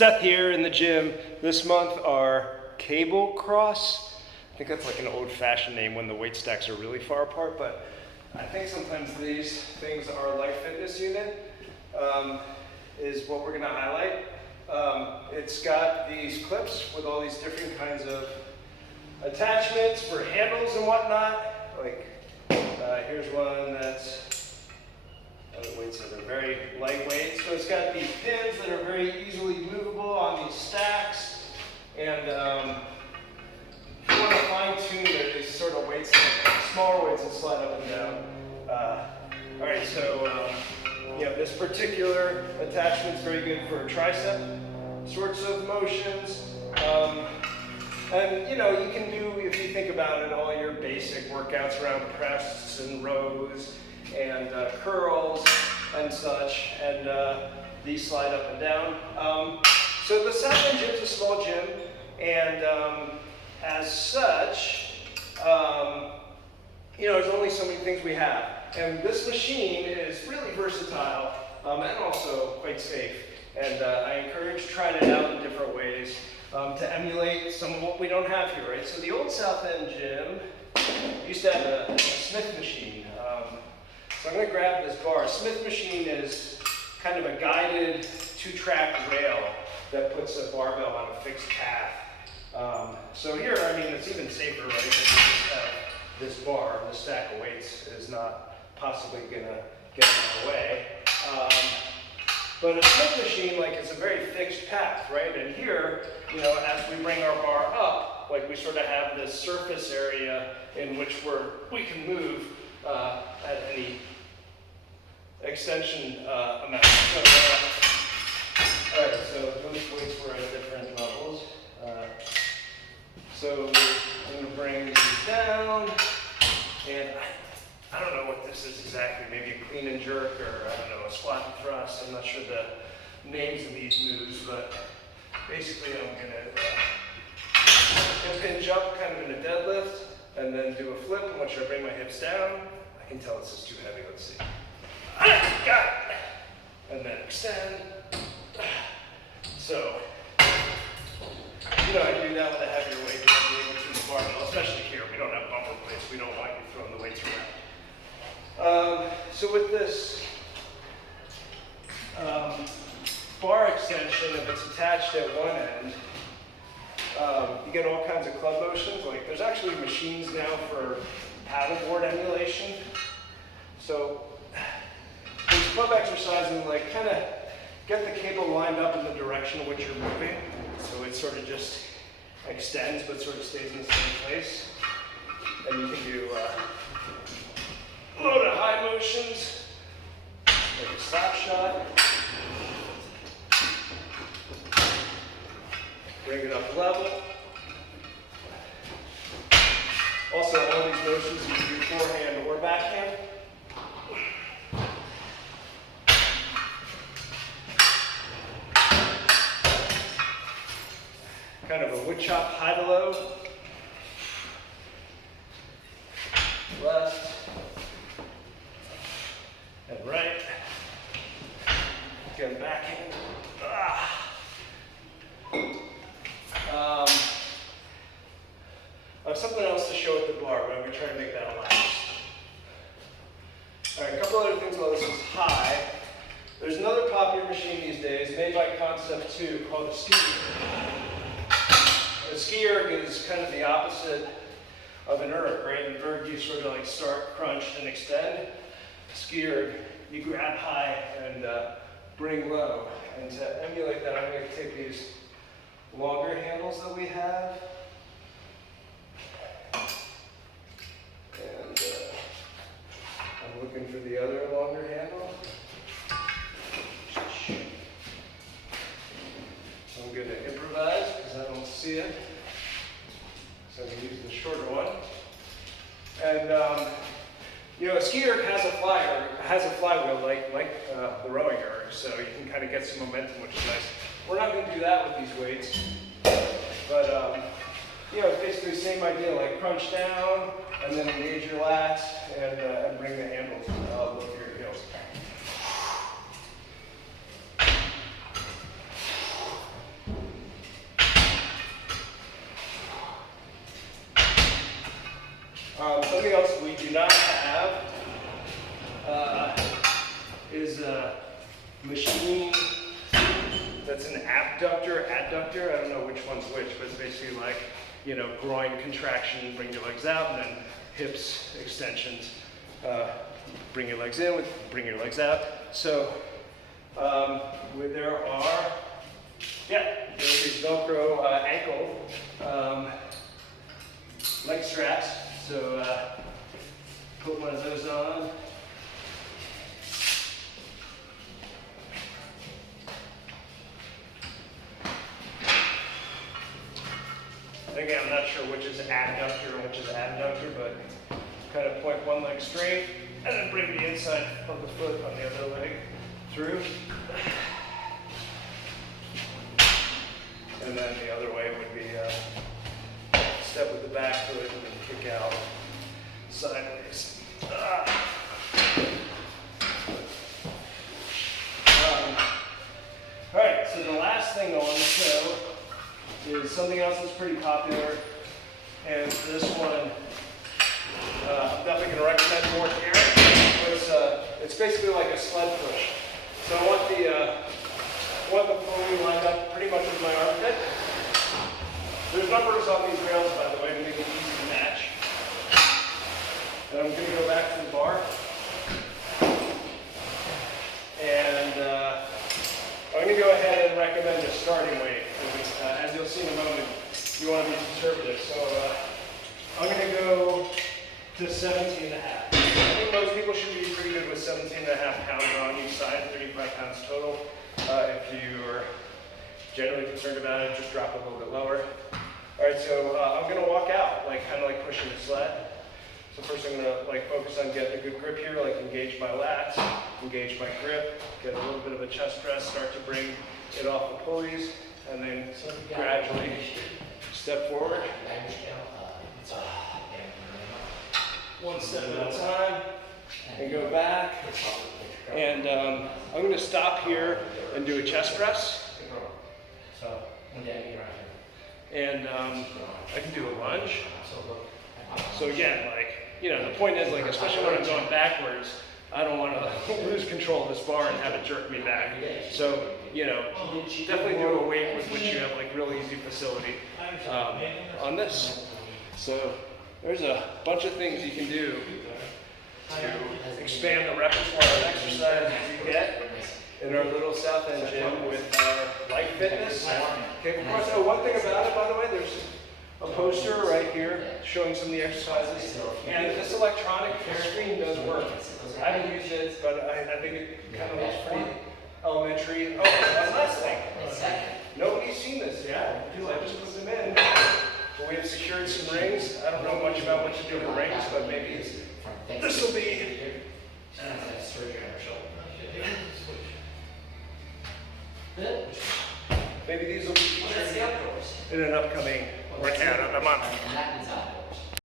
Seth here in the gym. This month our cablecross. I think that's like an old-fashioned name when the weight stacks are really far apart, but I think sometimes these things are Life Fitness unit is what we're gonna highlight. It's got these clips with all these different kinds of attachments for handles and whatnot. Like here's one that's weights that are very lightweight. So it's got these pins that are very easily movable on these stacks. And if you want to fine tune these sort of weights, smaller weights that slide up and down. All right, so this particular attachment is very good for tricep sorts of motions. And you can do, if you think about it, all your basic workouts around press and rows and curls and such, and these slide up and down. So the South End Gym is a small gym, and as such, there's only so many things we have. And this machine is really versatile and also quite safe. And I encourage trying it out in different ways to emulate some of what we don't have here, right? So the old South End Gym used to have a Smith machine. So I'm going to grab this bar. A Smith machine is kind of a guided two-track rail that puts a barbell on a fixed path. So here, it's even safer, right? Because you just have this bar. The stack of weights is not possibly going to get in the way. But a Smith machine, it's a very fixed path, right? And here, as we bring our bar up, we sort of have this surface area in which we can move at any extension amount. So, all right, so those weights were at different levels. So I'm going to bring these down, and I don't know what this is exactly, maybe a clean and jerk, or I don't know, a squat and thrust. I'm not sure the names of these moves, but basically I'm going to hinge up kind of in a deadlift, and then do a flip, and once I bring my hips down, I can tell this is too heavy, let's see. Got it! And then extend. So, I do that with a heavier weight, to be able to the barbell, especially here. We don't have bumper plates, we don't want you throwing the weights around. So with this bar extension, if it's attached at one end, you get all kinds of club motions. There's actually machines now for paddleboard emulation. So these club exercises kind of get the cable lined up in the direction in which you're moving. So it sort of just extends but sort of stays in the same place. And you can do low to high motions, like a slap shot. Bring it up level. Also, all these motions you can do forehand or backhand. Kind of a wood chop high to low. Left and right. Again, backhand. I have something else to show at the bar, but I'm going to try to make that last. All right, a couple other things while this is high. There's another popular machine these days made by Concept 2 called a ski erg. A ski erg is kind of the opposite of an erg, right? An erg you sort of start, crunch, and extend. Ski erg, you grab high and bring low. And to emulate that, I'm going to take these longer handles that we have. And I'm looking for the other longer handle. So I'm going to improvise because I don't see it. So I'm going to use the shorter one. And a ski erg has a flywheel like the rowing erg, so you can kind of get some momentum, which is nice. We're not going to do that with these weights, but it's basically the same idea, crunch down and then engage your lats and bring the handles low to your heels. That's an abductor, adductor. I don't know which one's which, but it's basically like, you know, groin contraction, bring your legs out, and then hips extensions. Bring your legs in, bring your legs out. So there are, there's these Velcro ankle leg straps. So put one of those on. Again, I'm not sure which is adductor and which is abductor, but kind of point one leg straight and then bring the inside of the foot on the other leg through. And then the other way would be step with the back foot and then kick out sideways. All right, so the last thing I want to show is something else that's pretty popular, and this one I'm definitely going to recommend more here. It's basically like a sled push. So I want the pulley lined up pretty much with my armpit. There's numbers on these rails, by the way, to make it easy to match. And I'm going to go back to the bar. And I'm going to go ahead and recommend a starting weight. As you'll see in a moment, you want to be conservative. So I'm going to go to 17.5. I think most people should be pretty good with 17.5 pounds on each side, 35 pounds total. If you are generally concerned about it, just drop it a little bit lower. All right, so I'm going to walk out, kind of like pushing a sled. So first I'm going to focus on getting a good grip here, engage my lats, engage my grip, get a little bit of a chest press, start to bring it off the pulleys, and then gradually step forward. One step at a time, and go back. And I'm going to stop here and do a chest press. And I can do a lunge. So again, the point is, especially when I'm going backwards, I don't want to lose control of this bar and have it jerk me back. So, definitely do a weight with which you have real easy facility on this. So there's a bunch of things you can do to expand the repertoire of exercises you get in our little South End gym with our Life Fitness cablecross. Oh, one thing about it, by the way, there's a poster right here showing some of the exercises. And this electronic screen does work. I haven't used it, but I think it kind of looks pretty elementary. Oh, one last thing. Nobody's seen this yet because I just put them in. But we have secured some rings. I don't know much about what to do with rings, but maybe this will be. Maybe these will be featured in an upcoming workout of the month.